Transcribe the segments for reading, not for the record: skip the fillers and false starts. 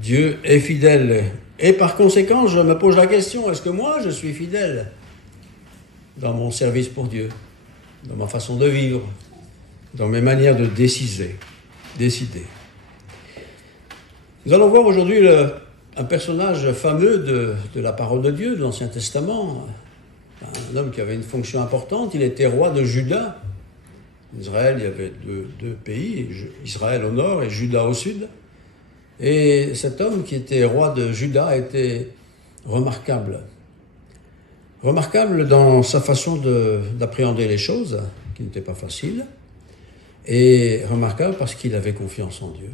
Dieu est fidèle. Et par conséquent, je me pose la question, est-ce que moi, je suis fidèle dans mon service pour Dieu, dans ma façon de vivre, dans mes manières de décider. Nous allons voir aujourd'hui un personnage fameux de la parole de Dieu, de l'Ancien Testament, un homme qui avait une fonction importante. Il était roi de Juda. En Israël, il y avait deux pays, Israël au nord et Juda au sud. Et cet homme qui était roi de Juda était remarquable. Remarquable dans sa façon d'appréhender les choses, qui n'était pas facile, et remarquable parce qu'il avait confiance en Dieu.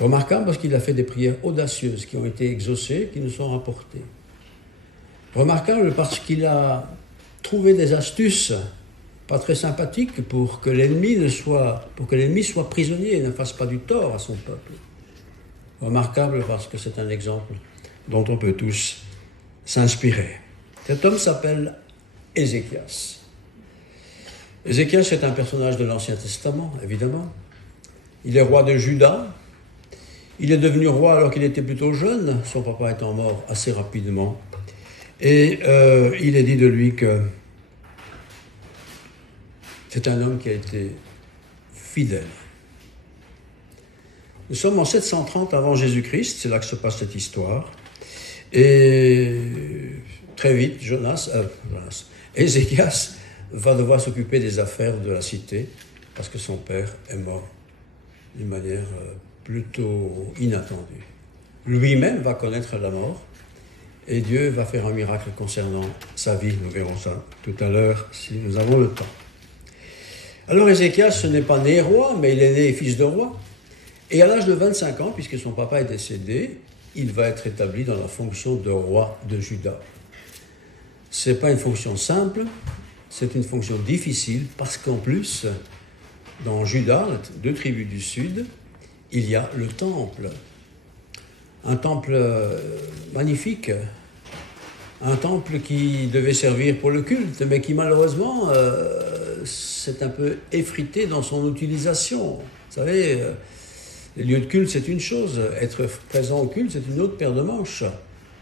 Remarquable parce qu'il a fait des prières audacieuses qui ont été exaucées, qui nous sont rapportées. Remarquable parce qu'il a trouvé des astuces pas très sympathiques pour que l'ennemi soit prisonnier et ne fasse pas du tort à son peuple. Remarquable parce que c'est un exemple dont on peut tous s'inspirer. Cet homme s'appelle Ézéchias. Ézéchias est un personnage de l'Ancien Testament, évidemment. Il est roi de Juda. Il est devenu roi alors qu'il était plutôt jeune, son papa étant mort assez rapidement. Et il est dit de lui que c'est un homme qui a été fidèle. Nous sommes en 730 avant Jésus-Christ, c'est là que se passe cette histoire. Et très vite, Ézéchias va devoir s'occuper des affaires de la cité parce que son père est mort d'une manière plutôt inattendue. Lui-même va connaître la mort et Dieu va faire un miracle concernant sa vie. Nous verrons ça tout à l'heure si nous avons le temps. Alors Ézéchias, ce n'est pas né roi, mais il est né fils de roi. Et à l'âge de 25 ans, puisque son papa est décédé, il va être établi dans la fonction de roi de Juda. Ce n'est pas une fonction simple, c'est une fonction difficile, parce qu'en plus, dans Juda, les 2 tribus du sud, il y a le temple. Un temple magnifique, un temple qui devait servir pour le culte, mais qui malheureusement s'est un peu effrité dans son utilisation. Vous savez, les lieux de culte, c'est une chose, être présent au culte, c'est une autre paire de manches.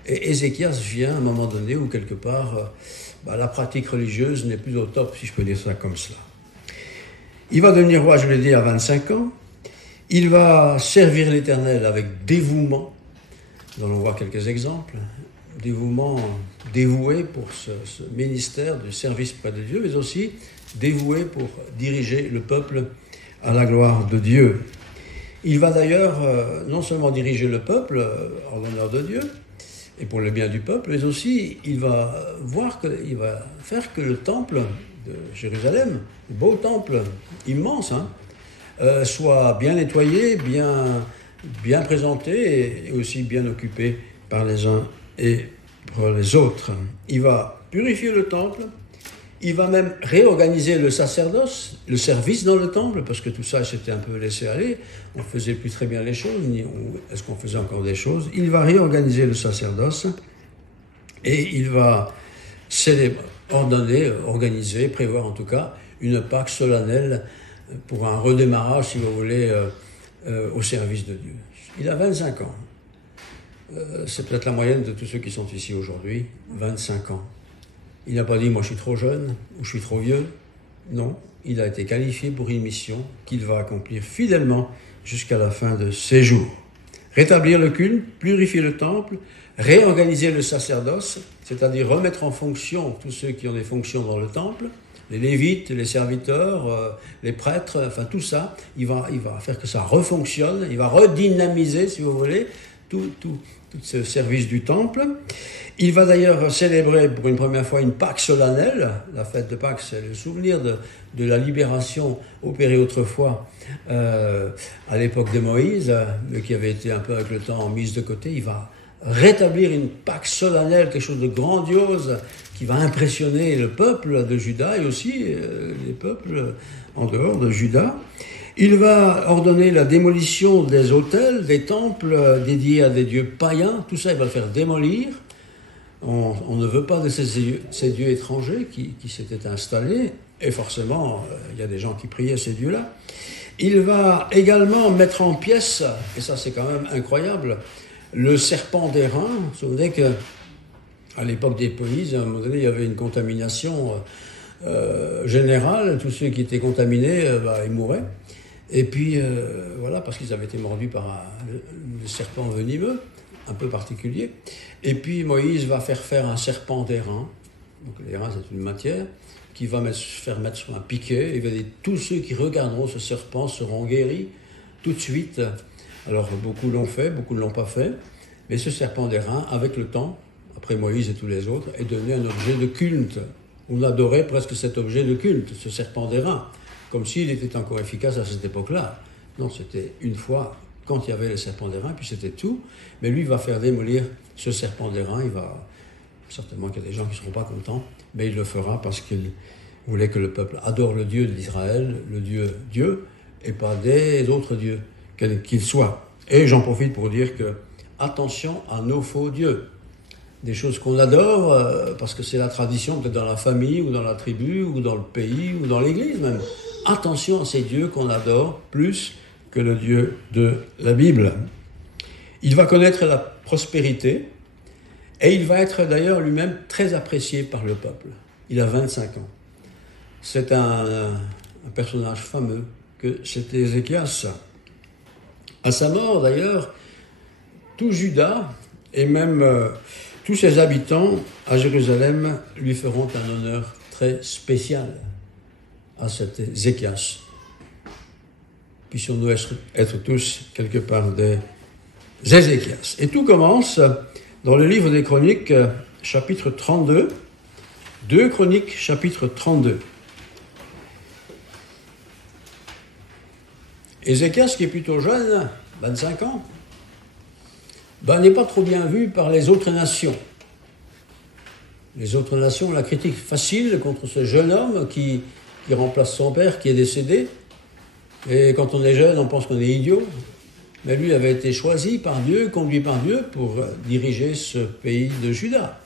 Et Ézéchias vient à un moment donné où quelque part, la pratique religieuse n'est plus au top, si je peux dire ça comme cela. Il va devenir roi, je l'ai dit, à 25 ans. Il va servir l'Éternel avec dévouement. Nous allons voir quelques exemples. Dévouement, dévoué pour ce ministère du service près de Dieu, mais aussi dévoué pour diriger le peuple à la gloire de Dieu. Il va d'ailleurs non seulement diriger le peuple en l'honneur de Dieu et pour le bien du peuple, mais aussi il va faire que le temple de Jérusalem, le beau temple immense, soit bien nettoyé, bien présenté et aussi bien occupé par les uns et par les autres. Il va purifier le temple. Il va même réorganiser le sacerdoce, le service dans le temple, parce que tout ça s'était un peu laissé aller. On ne faisait plus très bien les choses, est-ce qu'on faisait encore des choses? Il va réorganiser le sacerdoce et il va organiser, prévoir en tout cas, une Pâque solennelle pour un redémarrage, si vous voulez, au service de Dieu. Il a 25 ans. C'est peut-être la moyenne de tous ceux qui sont ici aujourd'hui, 25 ans. Il n'a pas dit « moi je suis trop jeune » ou « je suis trop vieux ». Non, il a été qualifié pour une mission qu'il va accomplir fidèlement jusqu'à la fin de ses jours. Rétablir le culte, purifier le temple, réorganiser le sacerdoce, c'est-à-dire remettre en fonction tous ceux qui ont des fonctions dans le temple, les lévites, les serviteurs, les prêtres, enfin tout ça, il va faire que ça refonctionne, il va redynamiser, si vous voulez, tout ce service du temple. Il va d'ailleurs célébrer pour une première fois une Pâque solennelle. La fête de Pâques, c'est le souvenir de la libération opérée autrefois à l'époque de Moïse, mais qui avait été un peu avec le temps mise de côté. Il va rétablir une Pâque solennelle, quelque chose de grandiose, qui va impressionner le peuple de Juda et aussi les peuples en dehors de Juda. Il va ordonner la démolition des autels, des temples dédiés à des dieux païens. Tout ça, il va le faire démolir. On ne veut pas de ces dieux étrangers qui s'étaient installés. Et forcément, il y a des gens qui priaient ces dieux-là. Il va également mettre en pièces, et ça c'est quand même incroyable, le serpent d'airain. Vous vous souvenez qu'à l'époque des polices, à un moment donné, il y avait une contamination générale. Tous ceux qui étaient contaminés, ils mouraient. Et puis, voilà, parce qu'ils avaient été mordus par un serpent venimeux, un peu particulier. Et puis, Moïse va faire un serpent d'airain. Donc, l'airain, c'est une matière qui va faire mettre sur un piquet. Il va dire, tous ceux qui regarderont ce serpent seront guéris tout de suite. Alors, beaucoup l'ont fait, beaucoup ne l'ont pas fait. Mais ce serpent d'airain, avec le temps, après Moïse et tous les autres, est devenu un objet de culte. On adorait presque cet objet de culte, ce serpent d'airain, comme s'il était encore efficace à cette époque-là. Non, c'était une fois, quand il y avait le serpent d'airain, puis c'était tout. Mais lui, il va faire démolir ce serpent d'airain. Il va, certainement qu'il y a des gens qui ne seront pas contents, mais il le fera parce qu'il voulait que le peuple adore le Dieu d'Israël, le Dieu, et pas des autres dieux, quels qu'ils soient. Et j'en profite pour dire que, attention à nos faux dieux. Des choses qu'on adore, parce que c'est la tradition, peut-être dans la famille, ou dans la tribu, ou dans le pays, ou dans l'église même. Attention à ces dieux qu'on adore plus que le Dieu de la Bible. Il va connaître la prospérité, et il va être d'ailleurs lui-même très apprécié par le peuple. Il a 25 ans. C'est un personnage fameux, que c'était Ézéchias. À sa mort d'ailleurs, tout Juda, et même tous ses habitants à Jérusalem lui feront un honneur très spécial à cet Ézéchias. Puissions-nous être tous quelque part des Ézéchias. Et tout commence dans le livre des Chroniques, chapitre 32, 2 Chroniques, chapitre 32. Ézéchias, qui est plutôt jeune, 25 ans, n'est pas trop bien vu par les autres nations. Les autres nations ont la critique facile contre ce jeune homme qui remplace son père, qui est décédé. Et quand on est jeune, on pense qu'on est idiot. Mais lui avait été choisi par Dieu, conduit par Dieu pour diriger ce pays de Juda.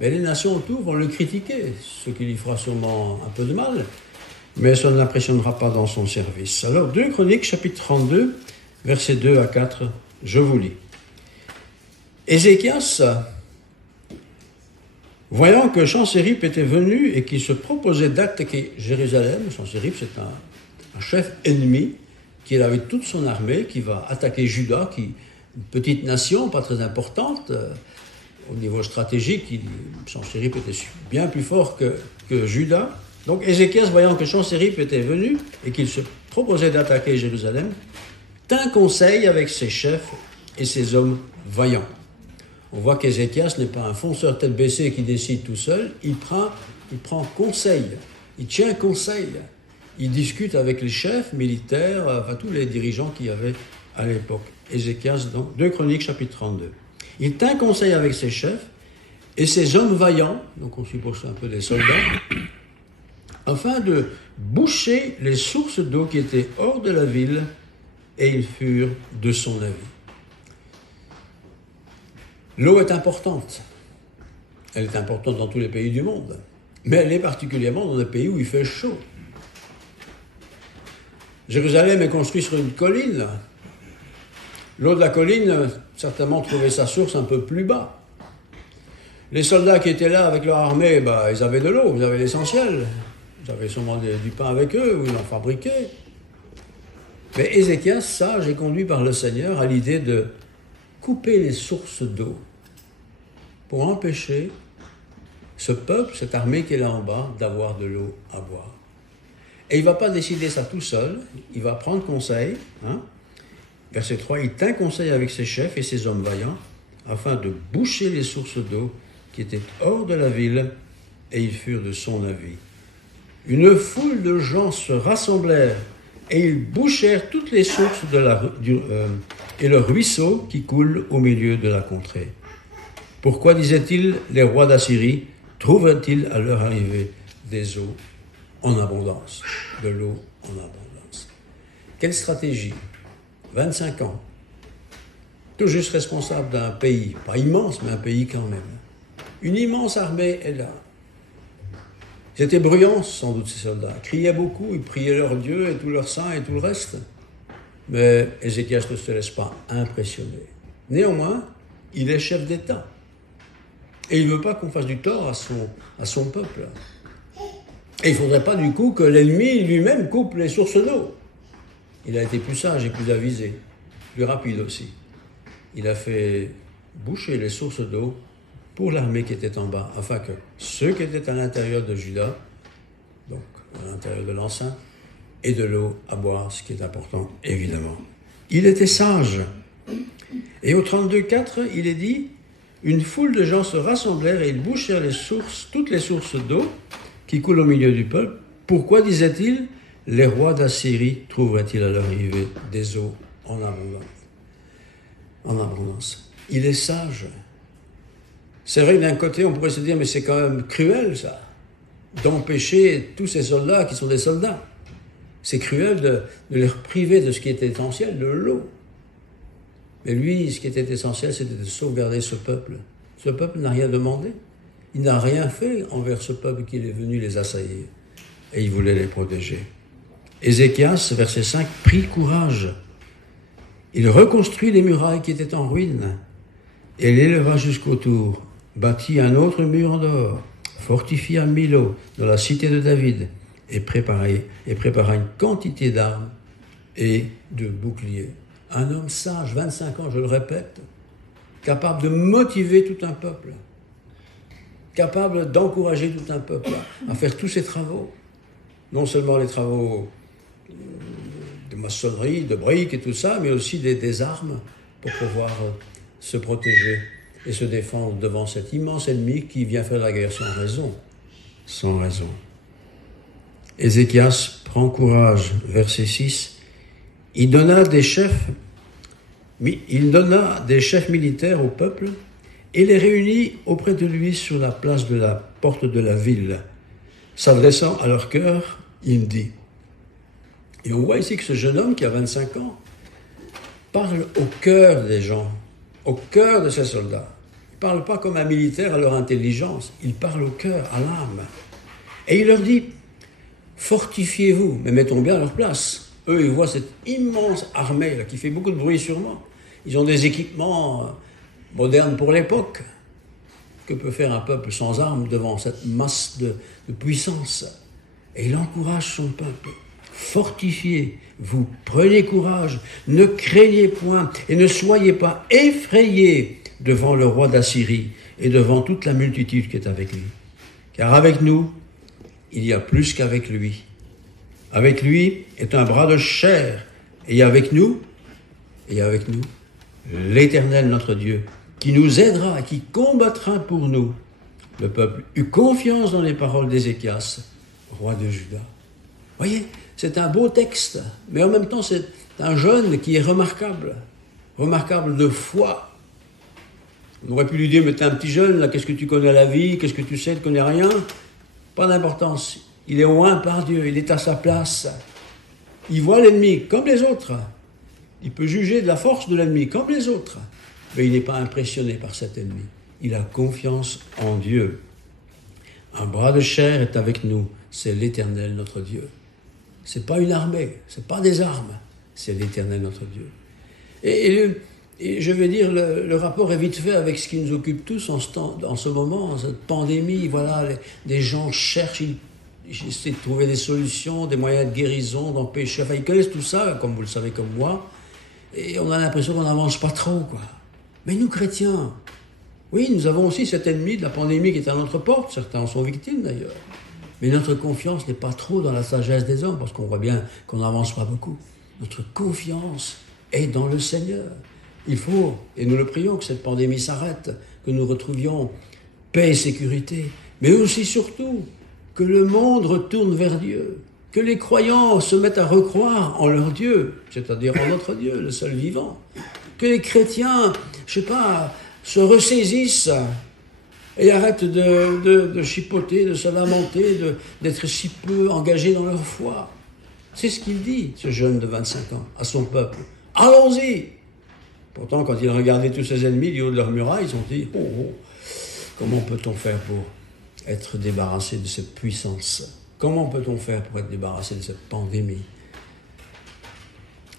Mais les nations autour vont le critiquer, ce qui lui fera sûrement un peu de mal, mais ça ne l'impressionnera pas dans son service. Alors, 2 Chroniques, chapitre 32, versets 2 à 4, je vous lis. Ézéchias, voyant que Sansérib était venu et qu'il se proposait d'attaquer Jérusalem, Sansérib c'est un chef ennemi, qui avait toute son armée, qui va attaquer Juda, une petite nation, pas très importante, au niveau stratégique, Sansérib était bien plus fort que Juda. Donc Ézéchias, voyant que Sansérib était venu et qu'il se proposait d'attaquer Jérusalem, tint conseil avec ses chefs et ses hommes vaillants. On voit qu'Ézéchias n'est pas un fonceur tête baissée qui décide tout seul, il prend conseil, il tient conseil, il discute avec les chefs militaires, enfin tous les dirigeants qu'il y avait à l'époque. Ézéchias, donc 2 Chroniques, chapitre 32. Il tint conseil avec ses chefs et ses hommes vaillants, donc on suppose un peu des soldats, afin de boucher les sources d'eau qui étaient hors de la ville, et ils furent de son avis. L'eau est importante. Elle est importante dans tous les pays du monde, mais elle est particulièrement dans des pays où il fait chaud. Jérusalem est construite sur une colline. L'eau de la colline, certainement, trouvait sa source un peu plus bas. Les soldats qui étaient là avec leur armée, ils avaient de l'eau, ils avaient l'essentiel. Ils avaient sûrement du pain avec eux, ou ils en fabriquaient. Mais Ézéchias, sage et conduit par le Seigneur, a l'idée de couper les sources d'eau pour empêcher ce peuple, cette armée qui est là en bas, d'avoir de l'eau à boire. Et il ne va pas décider ça tout seul, il va prendre conseil. Verset 3, il tint conseil avec ses chefs et ses hommes vaillants, afin de boucher les sources d'eau qui étaient hors de la ville, et ils furent de son avis. Une foule de gens se rassemblèrent, et ils bouchèrent toutes les sources et le ruisseau qui coule au milieu de la contrée. Pourquoi, disait-il, les rois d'Assyrie trouvent-ils à leur arrivée des eaux en abondance, de l'eau en abondance? Quelle stratégie? 25 ans, tout juste responsable d'un pays, pas immense, mais un pays quand même. Une immense armée est là. Ils étaient bruyants, sans doute, ces soldats. Ils criaient beaucoup, ils priaient leur Dieu et tout leur saint et tout le reste. Mais Ézéchias ne se laisse pas impressionner. Néanmoins, il est chef d'État. Et il ne veut pas qu'on fasse du tort à son peuple. Et il ne faudrait pas du coup que l'ennemi lui-même coupe les sources d'eau. Il a été plus sage et plus avisé, plus rapide aussi. Il a fait boucher les sources d'eau pour l'armée qui était en bas, afin que ceux qui étaient à l'intérieur de Juda, donc à l'intérieur de l'enceinte, aient de l'eau à boire, ce qui est important, évidemment. Il était sage. Et au 32,4, il est dit, une foule de gens se rassemblèrent et ils bouchèrent les sources, toutes les sources d'eau qui coulent au milieu du peuple. Pourquoi, disait-il, les rois d'Assyrie trouveraient-ils à leur arrivée des eaux en abondance? Il est sage. C'est vrai que d'un côté, on pourrait se dire, mais c'est quand même cruel, ça, d'empêcher tous ces soldats qui sont des soldats. C'est cruel de les priver de ce qui était essentiel, de l'eau. Mais lui, ce qui était essentiel, c'était de sauvegarder ce peuple. Ce peuple n'a rien demandé. Il n'a rien fait envers ce peuple qui est venu les assaillir. Et il voulait les protéger. Ézéchias, verset 5, prit courage. Il reconstruit les murailles qui étaient en ruine et l'éleva jusqu'au tour, bâtit un autre mur en dehors, fortifia Milo dans la cité de David et prépara une quantité d'armes et de boucliers. Un homme sage, 25 ans, je le répète, capable de motiver tout un peuple, capable d'encourager tout un peuple à faire tous ses travaux. Non seulement les travaux de maçonnerie, de briques et tout ça, mais aussi des armes pour pouvoir se protéger et se défendre devant cet immense ennemi qui vient faire la guerre sans raison. Sans raison. Ézéchias prend courage, verset 6. Il donna des chefs militaires au peuple et les réunit auprès de lui sur la place de la porte de la ville. S'adressant à leur cœur, il dit. Et on voit ici que ce jeune homme qui a 25 ans parle au cœur des gens, au cœur de ces soldats. Il ne parle pas comme un militaire à leur intelligence, il parle au cœur, à l'âme. Et il leur dit, fortifiez-vous, mais mettons bien à leur place. Eux, ils voient cette immense armée là, qui fait beaucoup de bruit sûrement. Ils ont des équipements modernes pour l'époque. Que peut faire un peuple sans armes devant cette masse de puissance? Et il encourage son peuple. Fortifiez-vous, prenez courage, ne craignez point et ne soyez pas effrayés devant le roi d'Assyrie et devant toute la multitude qui est avec lui. Car avec nous, il y a plus qu'avec lui. Avec lui est un bras de chair, et avec nous, l'Éternel notre Dieu, qui nous aidera, qui combattra pour nous. Le peuple eut confiance dans les paroles d'Ézéchias, roi de Juda. Voyez, c'est un beau texte, mais en même temps c'est un jeune qui est remarquable de foi. On aurait pu lui dire, mais t'es un petit jeune, là, qu'est-ce que tu connais la vie, qu'est-ce que tu sais, tu connais rien? Pas d'importance. Il est oint par Dieu, il est à sa place. Il voit l'ennemi comme les autres. Il peut juger de la force de l'ennemi comme les autres. Mais il n'est pas impressionné par cet ennemi. Il a confiance en Dieu. Un bras de chair est avec nous. C'est l'Éternel notre Dieu. C'est pas une armée, c'est pas des armes. C'est l'Éternel notre Dieu. Et je vais dire, le rapport est vite fait avec ce qui nous occupe tous en ce moment, cette pandémie. Voilà, des gens cherchent, ils essaient de trouver des solutions, des moyens de guérison, d'empêcher. Enfin, ils connaissent tout ça, comme vous le savez comme moi. Et on a l'impression qu'on n'avance pas trop, quoi. Mais nous, chrétiens, oui, nous avons aussi cet ennemi de la pandémie qui est à notre porte. Certains en sont victimes, d'ailleurs. Mais notre confiance n'est pas trop dans la sagesse des hommes, parce qu'on voit bien qu'on n'avance pas beaucoup. Notre confiance est dans le Seigneur. Il faut, et nous le prions, que cette pandémie s'arrête, que nous retrouvions paix et sécurité, mais aussi, surtout, que le monde retourne vers Dieu, que les croyants se mettent à recroire en leur Dieu, c'est-à-dire en notre Dieu, le seul vivant, que les chrétiens, se ressaisissent et arrêtent de chipoter, de se lamenter, d'être si peu engagés dans leur foi. C'est ce qu'il dit, ce jeune de 25 ans, à son peuple. Allons-y! Pourtant, quand il regardait tous ses ennemis du haut de leur muraille, ils ont dit, comment peut-on faire pour être débarrassé de cette puissance. Comment peut-on faire pour être débarrassé de cette pandémie?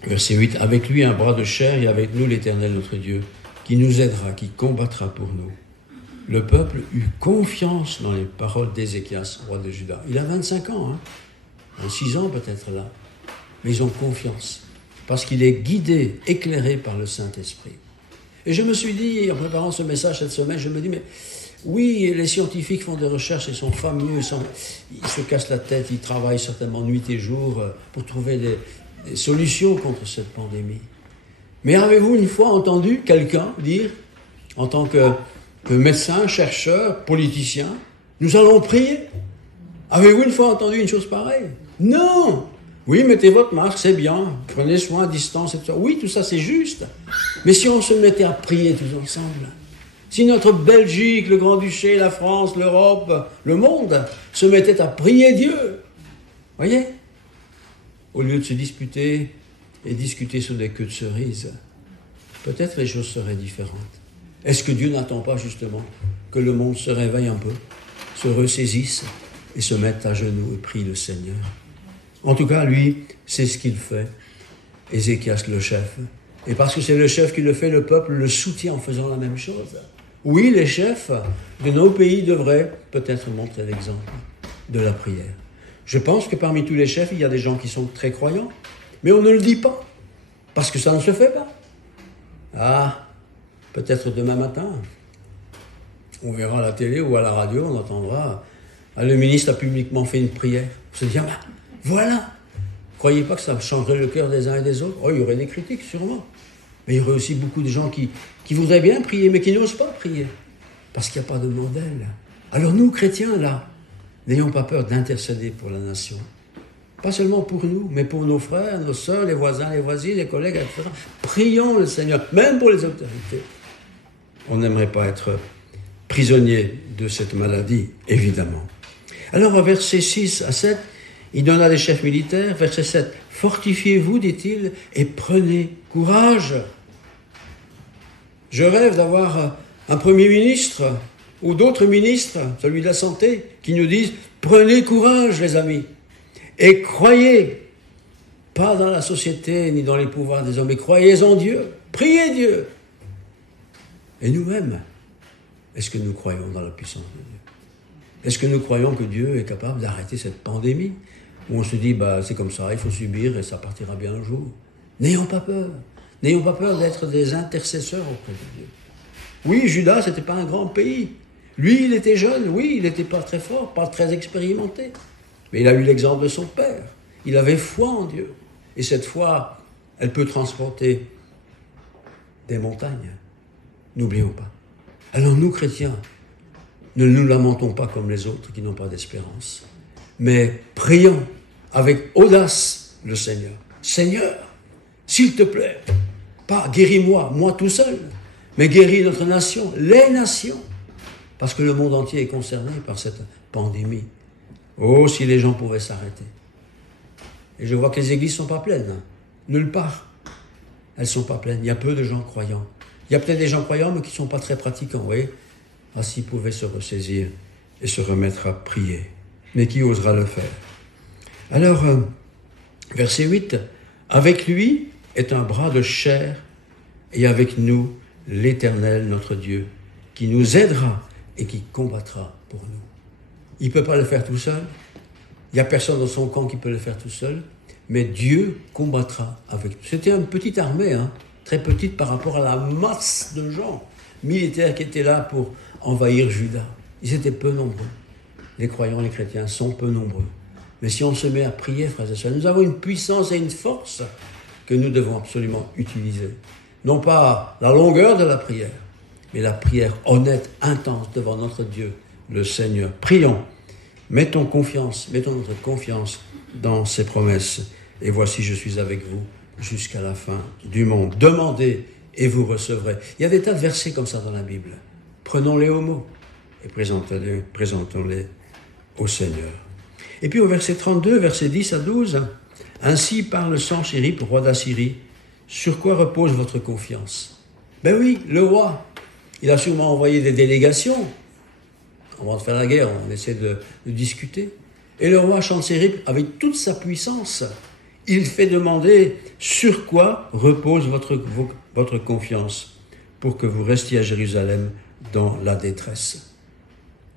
Verset 8. Avec lui un bras de chair et avec nous l'Éternel notre Dieu, qui nous aidera, qui combattra pour nous. Le peuple eut confiance dans les paroles d'Ézéchias, roi de Juda. Il a 25 ans, 6 ans peut-être là. Mais ils ont confiance, parce qu'il est guidé, éclairé par le Saint-Esprit. Et je me suis dit, en préparant ce message cette semaine, je me dis, mais oui, les scientifiques font des recherches, ils sont fameux, ils se cassent la tête, ils travaillent certainement nuit et jour pour trouver des solutions contre cette pandémie. Mais avez-vous une fois entendu quelqu'un dire, en tant que médecin, chercheur, politicien, nous allons prier? Avez-vous une fois entendu une chose pareille? Non! Oui, mettez votre masque, c'est bien. Prenez soin à distance et tout ça. Oui, tout ça, c'est juste. Mais si on se mettait à prier tous ensemble, si notre Belgique, le Grand-Duché, la France, l'Europe, le monde se mettaient à prier Dieu, voyez, au lieu de se disputer et discuter sur des queues de cerises, peut-être les choses seraient différentes. Est-ce que Dieu n'attend pas justement que le monde se réveille un peu, se ressaisisse et se mette à genoux et prie le Seigneur? En tout cas, lui, c'est ce qu'il fait. Ézéchias, le chef. Et parce que c'est le chef qui le fait, le peuple le soutient en faisant la même chose. Oui, les chefs de nos pays devraient peut-être montrer l'exemple de la prière. Je pense que parmi tous les chefs, il y a des gens qui sont très croyants, mais on ne le dit pas, parce que ça ne se fait pas. Ah, peut-être demain matin, on verra à la télé ou à la radio, on entendra, le ministre a publiquement fait une prière. On se dit, voilà. Croyez pas que ça changerait le cœur des uns et des autres? Oh, il y aurait des critiques, sûrement. Mais il y aurait aussi beaucoup de gens qui voudraient bien prier, mais qui n'osent pas prier, parce qu'il n'y a pas de modèle. Alors nous, chrétiens, là, n'ayons pas peur d'intercéder pour la nation. Pas seulement pour nous, mais pour nos frères, nos sœurs, les voisins, les voisines, les collègues, etc. Prions le Seigneur, même pour les autorités. On n'aimerait pas être prisonnier de cette maladie, évidemment. Alors, au verset 6 à 7, il donna des chefs militaires. Verset 7, « Fortifiez-vous, dit-il, et prenez courage. » Je rêve d'avoir un Premier ministre ou d'autres ministres, celui de la Santé, qui nous disent « Prenez courage, les amis, et croyez, pas dans la société ni dans les pouvoirs des hommes, mais croyez en Dieu, priez Dieu. » Et nous-mêmes, est-ce que nous croyons dans la puissance de Dieu? Est-ce que nous croyons que Dieu est capable d'arrêter cette pandémie? Où on se dit, c'est comme ça, il faut subir et ça partira bien un jour. N'ayons pas peur. N'ayons pas peur d'être des intercesseurs auprès de Dieu. Oui, Juda, c'était pas un grand pays. Lui, il était jeune, oui, il n'était pas très fort, pas très expérimenté. Mais il a eu l'exemple de son père. Il avait foi en Dieu. Et cette foi, elle peut transporter des montagnes. N'oublions pas. Alors nous, chrétiens, ne nous lamentons pas comme les autres qui n'ont pas d'espérance. Mais prions avec audace le Seigneur. Seigneur, s'il te plaît, pas guéris-moi, moi tout seul, mais guéris notre nation, les nations. Parce que le monde entier est concerné par cette pandémie. Oh, si les gens pouvaient s'arrêter. Et je vois que les églises ne sont pas pleines. Nulle part. Elles ne sont pas pleines. Il y a peu de gens croyants. Il y a peut-être des gens croyants, mais qui ne sont pas très pratiquants. Vous voyez? Ah, s'ils pouvaient se ressaisir et se remettre à prier. Mais qui osera le faire? Alors, verset 8. Avec lui est un bras de chair, et avec nous, l'Éternel, notre Dieu, qui nous aidera et qui combattra pour nous. Il ne peut pas le faire tout seul. Il n'y a personne dans son camp qui peut le faire tout seul. Mais Dieu combattra avec nous. C'était une petite armée, très petite par rapport à la masse de gens militaires qui étaient là pour envahir Juda. Ils étaient peu nombreux. Les croyants, les chrétiens sont peu nombreux. Mais si on se met à prier, frères et sœurs, nous avons une puissance et une force que nous devons absolument utiliser. Non pas la longueur de la prière, mais la prière honnête, intense devant notre Dieu, le Seigneur. Prions, mettons notre confiance dans ses promesses. Et voici, je suis avec vous jusqu'à la fin du monde. Demandez et vous recevrez. Il y a des tas de versets comme ça dans la Bible. Prenons-les au mot et présentons-les au Seigneur. Et puis au verset 32, verset 10 à 12, « Ainsi parle Sanchéribe, roi d'Assyrie, sur quoi repose votre confiance ?» Ben oui, le roi, il a sûrement envoyé des délégations avant de faire la guerre, on essaie de discuter. Et le roi Sennacherib, avec toute sa puissance, il fait demander sur quoi repose votre confiance pour que vous restiez à Jérusalem dans la détresse.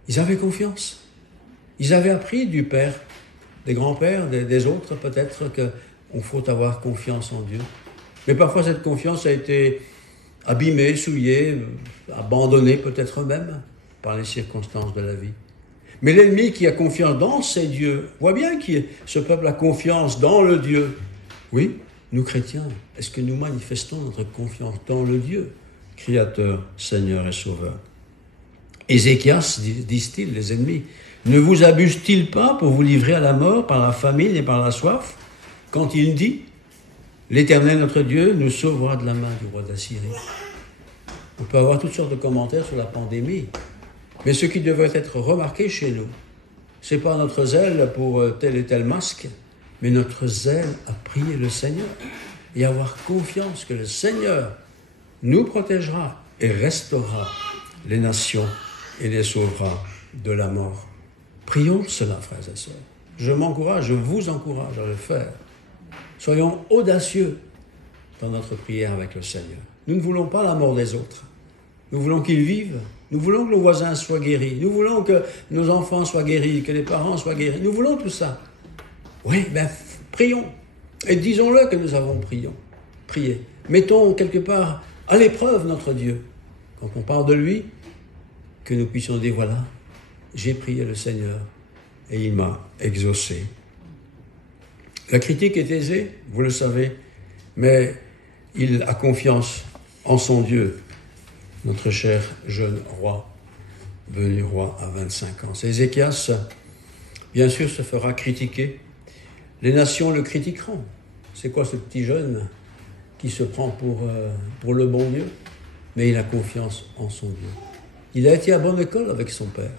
Ils avaient confiance. Ils avaient appris du père, des grands-pères, des autres peut-être, qu'il faut avoir confiance en Dieu. Mais parfois cette confiance a été abîmée, souillée, abandonnée peut-être même par les circonstances de la vie. Mais l'ennemi qui a confiance dans ces dieux, voit bien que ce peuple a confiance dans le Dieu. Oui, nous chrétiens, est-ce que nous manifestons notre confiance dans le Dieu, Créateur, Seigneur et Sauveur? Ézéchias, disent-ils, les ennemis, ne vous abuse-t-il pas pour vous livrer à la mort par la famine et par la soif, quand il dit « L'Éternel notre Dieu nous sauvera de la main du roi d'Assyrie ». On peut avoir toutes sortes de commentaires sur la pandémie, mais ce qui devrait être remarqué chez nous, ce n'est pas notre zèle pour tel et tel masque, mais notre zèle à prier le Seigneur et avoir confiance que le Seigneur nous protégera et restaurera les nations et les sauvera de la mort. Prions cela, frères et sœurs. Je m'encourage, je vous encourage à le faire. Soyons audacieux dans notre prière avec le Seigneur. Nous ne voulons pas la mort des autres. Nous voulons qu'ils vivent. Nous voulons que nos voisins soient guéris. Nous voulons que nos enfants soient guéris, que les parents soient guéris. Nous voulons tout ça. Oui, prions. Et disons-le que nous avons prié. Mettons quelque part à l'épreuve notre Dieu. Quand on parle de lui, que nous puissions dire, voilà, j'ai prié le Seigneur et il m'a exaucé. La critique est aisée, vous le savez, mais il a confiance en son Dieu, notre cher jeune roi, venu roi à 25 ans. C'est Ézéchias, bien sûr, se fera critiquer. Les nations le critiqueront. C'est quoi ce petit jeune qui se prend pour le bon Dieu? Mais il a confiance en son Dieu. Il a été à bonne école avec son père.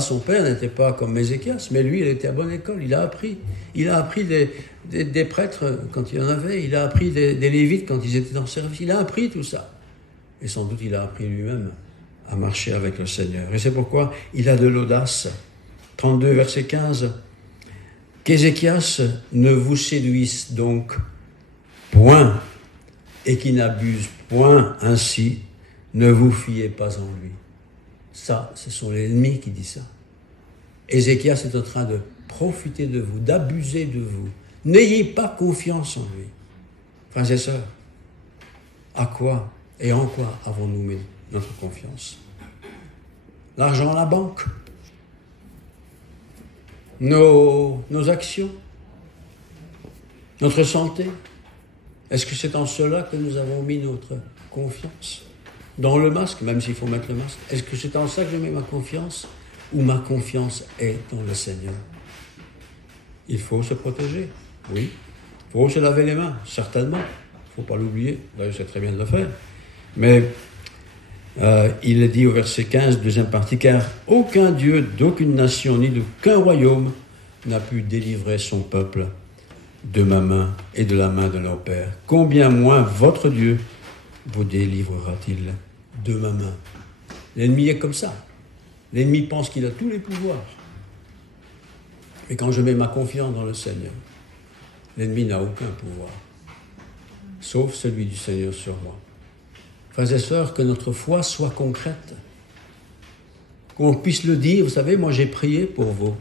Son père n'était pas comme Ézéchias, mais lui, il était à bonne école. Il a appris. Il a appris des prêtres quand il y en avait. Il a appris des lévites quand ils étaient en service. Il a appris tout ça. Et sans doute, il a appris lui-même à marcher avec le Seigneur. Et c'est pourquoi il a de l'audace. 32, verset 15. Qu'Ézéchias ne vous séduise donc point et qui n'abuse point ainsi, ne vous fiez pas en lui. Ça, ce sont les ennemis qui disent ça. Ézéchias est en train de profiter de vous, d'abuser de vous. N'ayez pas confiance en lui. Frères et sœurs, à quoi et en quoi avons-nous mis notre confiance? L'argent à la banque? Nos actions? Notre santé? Est-ce que c'est en cela que nous avons mis notre confiance? Dans le masque, même s'il faut mettre le masque. Est-ce que c'est en ça que je mets ma confiance? Ou ma confiance est dans le Seigneur? Il faut se protéger, oui. Il faut se laver les mains, certainement. Il ne faut pas l'oublier. D'ailleurs, c'est très bien de le faire. Mais il est dit au verset 15, deuxième partie, car aucun Dieu d'aucune nation ni d'aucun royaume n'a pu délivrer son peuple de ma main et de la main de leur père. Combien moins votre Dieu vous délivrera-t-il de ma main? L'ennemi est comme ça. L'ennemi pense qu'il a tous les pouvoirs. Mais quand je mets ma confiance dans le Seigneur, l'ennemi n'a aucun pouvoir, sauf celui du Seigneur sur moi. Frères et sœurs, que notre foi soit concrète, qu'on puisse le dire. Vous savez, moi j'ai prié pour vous.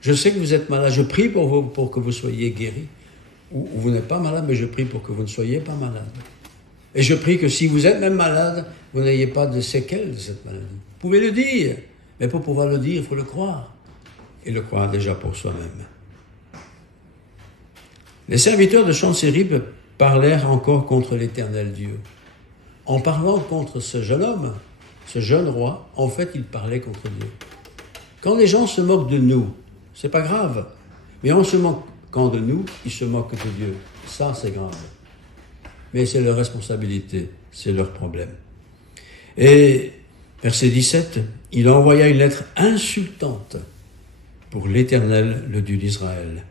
Je sais que vous êtes malade, je prie pour vous, pour que vous soyez guéris. Ou vous n'êtes pas malade, mais je prie pour que vous ne soyez pas malade. Et je prie que si vous êtes même malade, vous n'ayez pas de séquelles de cette maladie. Vous pouvez le dire, mais pour pouvoir le dire, il faut le croire. Et le croire déjà pour soi-même. Les serviteurs de Sennacherib parlèrent encore contre l'Éternel Dieu. En parlant contre ce jeune homme, ce jeune roi, en fait, ils parlaient contre Dieu. Quand les gens se moquent de nous, c'est pas grave. Mais en se moquant de nous, ils se moquent de Dieu. Ça, c'est grave. Mais c'est leur responsabilité, c'est leur problème. Et verset 17, il envoya une lettre insultante pour l'Éternel, le Dieu d'Israël,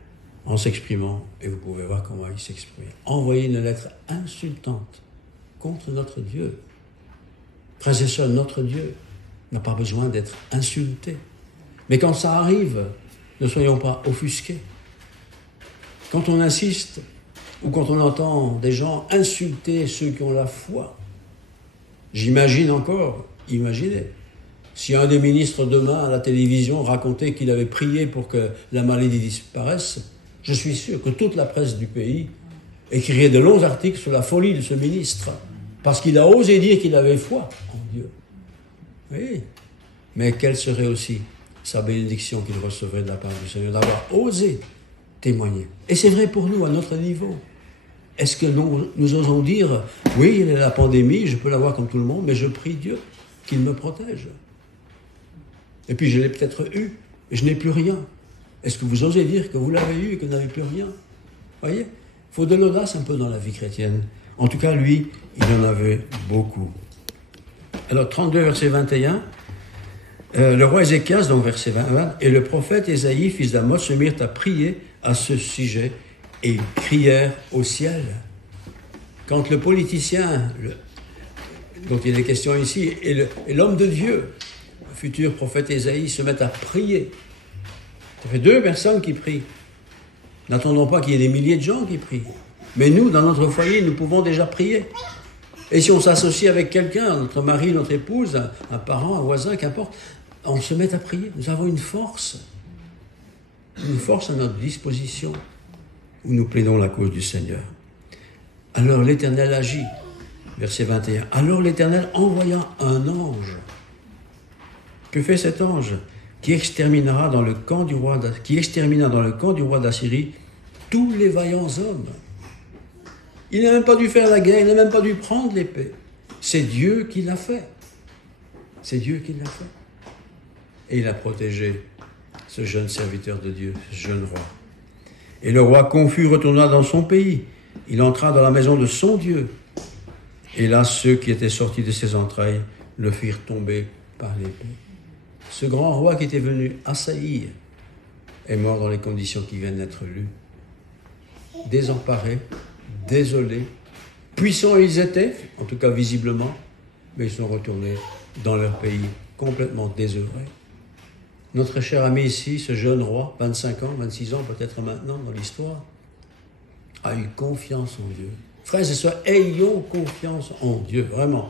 en s'exprimant, et vous pouvez voir comment il s'exprime. Envoyer une lettre insultante contre notre Dieu. Frères et sœurs, notre Dieu n'a pas besoin d'être insulté. Mais quand ça arrive, ne soyons pas offusqués. Quand on insiste, ou quand on entend des gens insulter ceux qui ont la foi, j'imagine encore, imaginez, si un des ministres demain à la télévision racontait qu'il avait prié pour que la maladie disparaisse, je suis sûr que toute la presse du pays écrirait de longs articles sur la folie de ce ministre, parce qu'il a osé dire qu'il avait foi en Dieu. Oui, mais quelle serait aussi sa bénédiction qu'il recevrait de la part du Seigneur, d'avoir osé témoigner. Et c'est vrai pour nous, à notre niveau. Est-ce que nous osons dire, oui, il y a la pandémie, je peux la voir comme tout le monde, mais je prie Dieu qu'il me protège. Et puis je l'ai peut-être eu, et je n'ai plus rien. Est-ce que vous osez dire que vous l'avez eu et que vous n'avez plus rien? Voyez, il faut de l'audace un peu dans la vie chrétienne. En tout cas, lui, il en avait beaucoup. Alors, 32, verset 21, le roi Ézéchias, donc verset 20, et le prophète Ésaïe, fils d'Amos, se mirent à prier à ce sujet et crièrent au ciel. Quand le politicien, dont il est question ici, et l'homme de Dieu, le futur prophète Ésaïe, se mettent à prier, ça fait 2 personnes qui prient. N'attendons pas qu'il y ait des milliers de gens qui prient. Mais nous, dans notre foyer, nous pouvons déjà prier. Et si on s'associe avec quelqu'un, notre mari, notre épouse, un parent, un voisin, qu'importe, on se met à prier. Nous avons une force à notre disposition, où nous plaidons la cause du Seigneur. Alors l'Éternel agit, verset 21. Alors l'Éternel envoya un ange. Que fait cet ange? Qui extermina dans le camp du roi d'Assyrie tous les vaillants hommes. Il n'a même pas dû faire la guerre, il n'a même pas dû prendre l'épée. C'est Dieu qui l'a fait. C'est Dieu qui l'a fait. Et il a protégé ce jeune serviteur de Dieu, ce jeune roi. Et le roi confus retourna dans son pays. Il entra dans la maison de son Dieu. Et là, ceux qui étaient sortis de ses entrailles le firent tomber par l'épée. Ce grand roi qui était venu assaillir est mort dans les conditions qui viennent d'être lues. Désemparés, désolés, puissants ils étaient, en tout cas visiblement, mais ils sont retournés dans leur pays complètement désœuvrés. Notre cher ami ici, ce jeune roi, 25 ans, 26 ans peut-être maintenant dans l'histoire, a eu confiance en Dieu. Frères et sœurs, ayons confiance en Dieu, vraiment.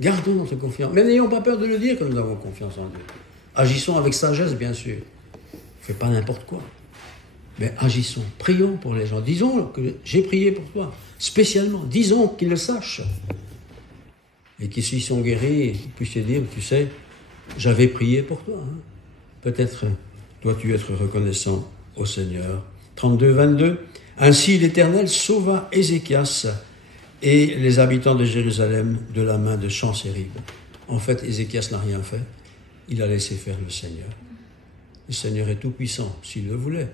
Gardons notre confiance. Mais n'ayons pas peur de le dire que nous avons confiance en Dieu. Agissons avec sagesse, bien sûr. Ne fais pas n'importe quoi. Mais agissons. Prions pour les gens. Disons que j'ai prié pour toi. Spécialement. Disons qu'ils le sachent. Et qu'ils s'y sont guéris, qu'ils puissent te dire, tu sais, j'avais prié pour toi. Hein. Peut-être dois-tu être reconnaissant au Seigneur. 32, 22. Ainsi l'Éternel sauva Ézéchias et les habitants de Jérusalem de la main de Sanchérib. En fait, Ézéchias n'a rien fait. Il a laissé faire le Seigneur. Le Seigneur est tout-puissant, s'il le voulait,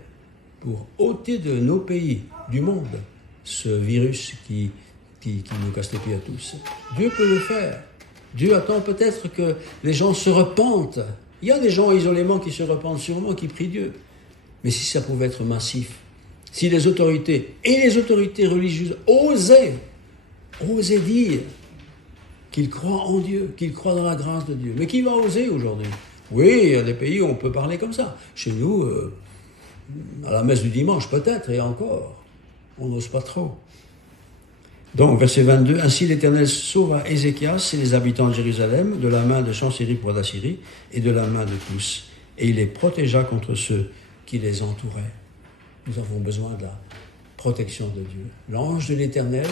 pour ôter de nos pays, du monde, ce virus qui nous casse les pieds à tous. Dieu peut le faire. Dieu attend peut-être que les gens se repentent. Il y a des gens isolément qui se repentent sûrement, qui prient Dieu. Mais si ça pouvait être massif, si les autorités, et les autorités religieuses, osaient dire qu'ils croient en Dieu, qu'ils croient dans la grâce de Dieu. Mais qui va oser aujourd'hui? Oui, il y a des pays où on peut parler comme ça. Chez nous, à la messe du dimanche peut-être, et encore, on n'ose pas trop. Donc, verset 22, « Ainsi l'Éternel sauva Ézéchias et les habitants de Jérusalem de la main de Sanchérib roi d'Assyrie et de la main de tous. Et il les protégea contre ceux qui les entouraient. » Nous avons besoin de la protection de Dieu. L'ange de l'Éternel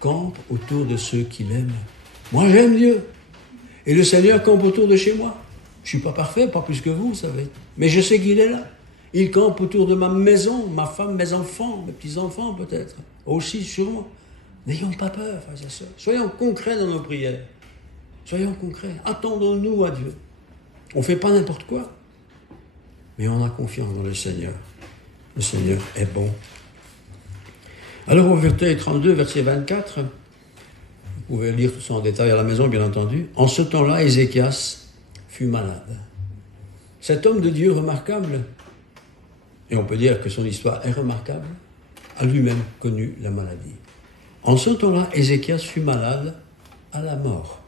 campe autour de ceux qui l'aiment. Moi, j'aime Dieu. Et le Seigneur campe autour de chez moi. Je ne suis pas parfait, pas plus que vous savez. Mais je sais qu'il est là. Il campe autour de ma maison, ma femme, mes enfants, mes petits-enfants peut-être. Aussi sûrement. N'ayons pas peur, frères et sœurs. Soyons concrets dans nos prières. Soyons concrets. Attendons-nous à Dieu. On ne fait pas n'importe quoi. Mais on a confiance dans le Seigneur. Le Seigneur est bon. Alors au verset 32, verset 24, vous pouvez lire tout ça en détail à la maison, bien entendu. En ce temps-là, Ézéchias fut malade. Cet homme de Dieu remarquable, et on peut dire que son histoire est remarquable, a lui-même connu la maladie. En ce temps-là, Ézéchias fut malade à la mort.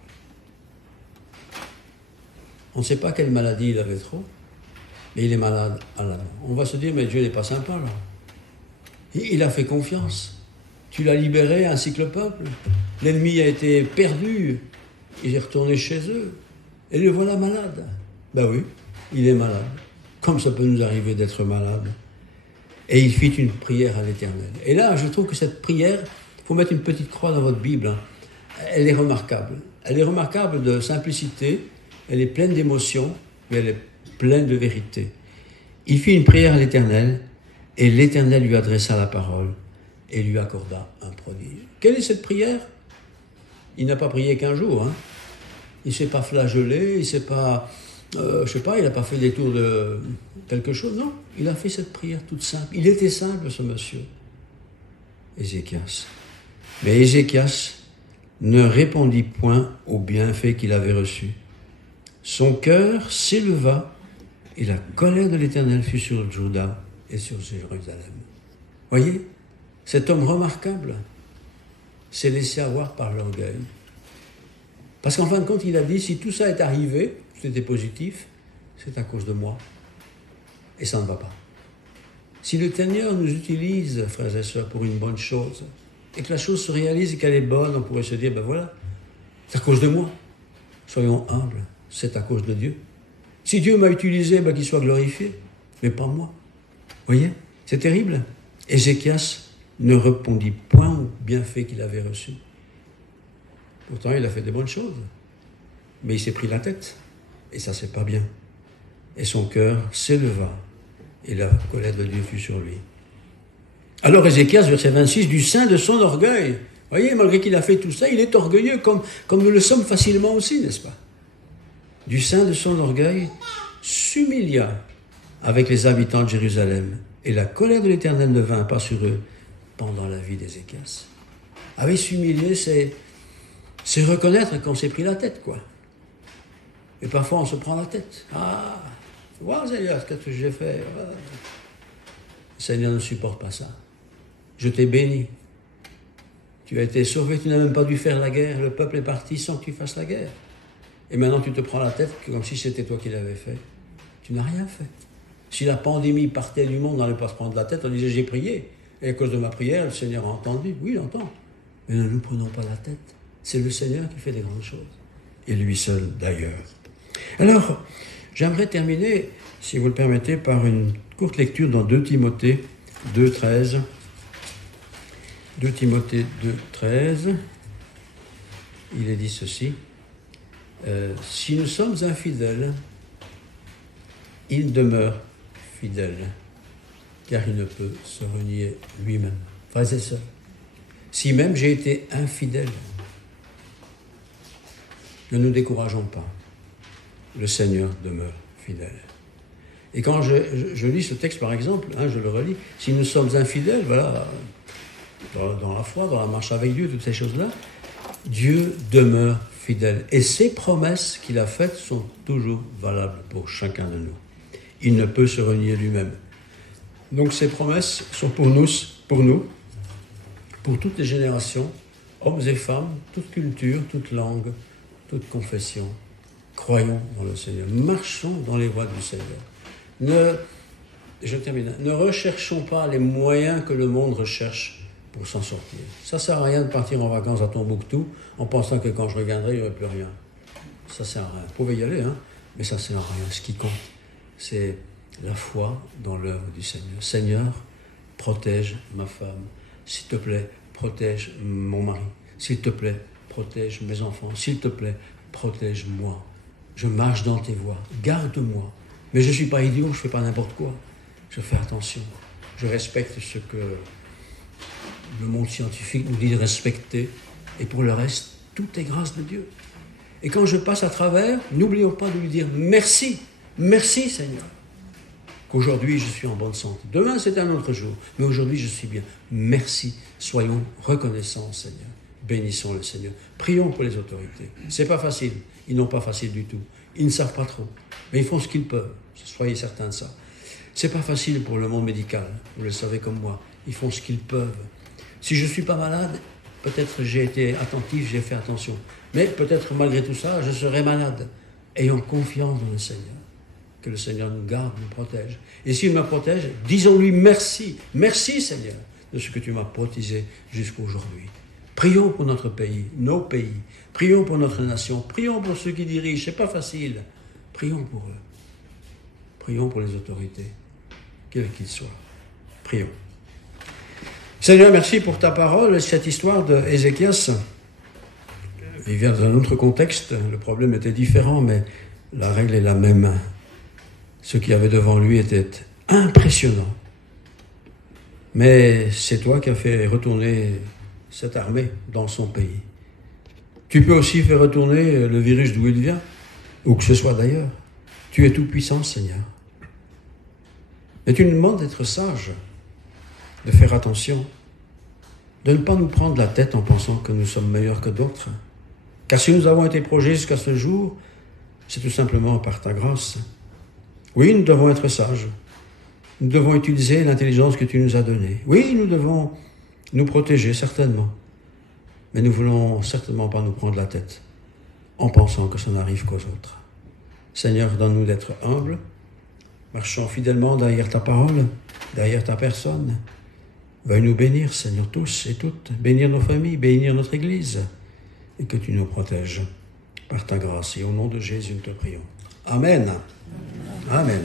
On ne sait pas quelle maladie il avait trop, mais il est malade à la mort. On va se dire, mais Dieu n'est pas sympa là. Il a fait confiance. Tu l'as libéré ainsi que le peuple. L'ennemi a été perdu. Il est retourné chez eux. Et le voilà malade. Ben oui, il est malade. Comme ça peut nous arriver d'être malade. Et il fit une prière à l'Éternel. Et là, je trouve que cette prière, il faut mettre une petite croix dans votre Bible. Hein. Elle est remarquable. Elle est remarquable de simplicité. Elle est pleine d'émotion, mais elle est pleine de vérité. Il fit une prière à l'Éternel, et l'Éternel lui adressa la parole et lui accorda un prodige. Quelle est cette prière? Il n'a pas prié qu'un jour. Hein. Il ne s'est pas flagellé, il ne s'est pas... il n'a pas fait des tours de quelque chose. Non, il a fait cette prière toute simple. Il était simple, ce monsieur, Ézéchias. Mais Ézéchias ne répondit point au bienfait qu'il avait reçu. Son cœur s'éleva et la colère de l'Éternel fut sur Juda et sur Jérusalem. Voyez, cet homme remarquable s'est laissé avoir par l'orgueil. Parce qu'en fin de compte, il a dit, si tout ça est arrivé, c'était positif, c'est à cause de moi. Et ça ne va pas. Si le Seigneur nous utilise, frères et sœurs, pour une bonne chose, et que la chose se réalise et qu'elle est bonne, on pourrait se dire, ben voilà, c'est à cause de moi. Soyons humbles, c'est à cause de Dieu. Si Dieu m'a utilisé, ben qu'il soit glorifié, mais pas moi. Voyez, c'est terrible. Ézéchias ne répondit point au bienfait qu'il avait reçu. Pourtant, il a fait des bonnes choses. Mais il s'est pris la tête. Et ça, c'est pas bien. Et son cœur s'éleva. Et la colère de Dieu fut sur lui. Alors Ézéchias, verset 26, du sein de son orgueil. Voyez, malgré qu'il a fait tout ça, il est orgueilleux comme nous le sommes facilement aussi, n'est-ce pas? Du sein de son orgueil, s'humilia avec les habitants de Jérusalem. Et la colère de l'Éternel ne vint pas sur eux pendant la vie d'Ézéchias. Avec s'humilier, c'est reconnaître qu'on s'est pris la tête, quoi. Et parfois, on se prend la tête. Ah, wow, Seigneur, qu'est-ce que j'ai fait? Ah. Le Seigneur ne supporte pas ça. Je t'ai béni. Tu as été sauvé, tu n'as même pas dû faire la guerre. Le peuple est parti sans que tu fasses la guerre. Et maintenant, tu te prends la tête comme si c'était toi qui l'avais fait. Tu n'as rien fait. Si la pandémie partait du monde, on n'allait pas se prendre la tête, on disait j'ai prié. Et à cause de ma prière, le Seigneur a entendu. Oui, il entend. Mais ne nous prenons pas la tête. C'est le Seigneur qui fait des grandes choses. Et lui seul, d'ailleurs. Alors, j'aimerais terminer, si vous le permettez, par une courte lecture dans 2 Timothée 2,13. 2 Timothée 2,13. Il est dit ceci. Si nous sommes infidèles, il demeure fidèle, car il ne peut se renier lui-même. Frères et sœurs, si même j'ai été infidèle, ne nous décourageons pas. Le Seigneur demeure fidèle. Et quand je lis ce texte, par exemple, je le relis, si nous sommes infidèles, voilà, dans la foi, dans la marche avec Dieu, toutes ces choses-là, Dieu demeure fidèle. Et ses promesses qu'il a faites sont toujours valables pour chacun de nous. Il ne peut se renier lui-même. Donc ces promesses sont pour nous, pour toutes les générations, hommes et femmes, toute culture, toute langue, toute confession. Croyons dans le Seigneur. Marchons dans les voies du Seigneur. Je termine. Ne recherchons pas les moyens que le monde recherche pour s'en sortir. Ça ne sert à rien de partir en vacances à Tombouctou en pensant que quand je reviendrai, il n'y aurait plus rien. Ça ne sert à rien. Vous pouvez y aller, mais ça ne sert à rien. Ce qui compte, c'est la foi dans l'œuvre du Seigneur. Seigneur, protège ma femme. S'il te plaît, protège mon mari. S'il te plaît, protège mes enfants. S'il te plaît, protège-moi. Je marche dans tes voies. Garde-moi. Mais je ne suis pas idiot, je ne fais pas n'importe quoi. Je fais attention. Je respecte ce que le monde scientifique nous dit de respecter. Et pour le reste, tout est grâce de Dieu. Et quand je passe à travers, n'oublions pas de lui dire merci. Merci Seigneur. Qu'aujourd'hui je suis en bonne santé. Demain c'est un autre jour. Mais aujourd'hui je suis bien. Merci. Soyons reconnaissants Seigneur. Bénissons le Seigneur. Prions pour les autorités. C'est pas facile. Ils n'ont pas facile du tout. Ils ne savent pas trop. Mais ils font ce qu'ils peuvent. Soyez certains de ça. C'est pas facile pour le monde médical. Vous le savez comme moi. Ils font ce qu'ils peuvent. Si je ne suis pas malade, peut-être j'ai été attentif, j'ai fait attention. Mais peut-être malgré tout ça, je serai malade. Ayons confiance dans le Seigneur. Que le Seigneur nous garde, nous protège. Et s'il me protège, disons-lui merci. Merci Seigneur de ce que tu m'as protégé jusqu'à aujourd'hui. Prions pour notre pays, nos pays. Prions pour notre nation. Prions pour ceux qui dirigent. C'est pas facile. Prions pour eux. Prions pour les autorités, quels qu'ils soient. Prions. Seigneur, merci pour ta parole. Cette histoire d'Ézéchias, il vient dans un autre contexte. Le problème était différent, mais la règle est la même. Ce qu'il y avait devant lui était impressionnant. Mais c'est toi qui as fait retourner cette armée dans son pays. Tu peux aussi faire retourner le virus d'où il vient, ou que ce soit d'ailleurs. Tu es tout puissant, Seigneur. Et tu nous demandes d'être sage, de faire attention, de ne pas nous prendre la tête en pensant que nous sommes meilleurs que d'autres. Car si nous avons été protégés jusqu'à ce jour, c'est tout simplement par ta grâce. Oui, nous devons être sages. Nous devons utiliser l'intelligence que tu nous as donnée. Oui, nous devons nous protéger, certainement. Mais nous ne voulons certainement pas nous prendre la tête en pensant que ça n'arrive qu'aux autres. Seigneur, donne-nous d'être humbles, marchons fidèlement derrière ta parole, derrière ta personne. Veuille nous bénir, Seigneur, tous et toutes, bénir nos familles, bénir notre Église, et que tu nous protèges par ta grâce. Et au nom de Jésus, nous te prions. Amen. Amen.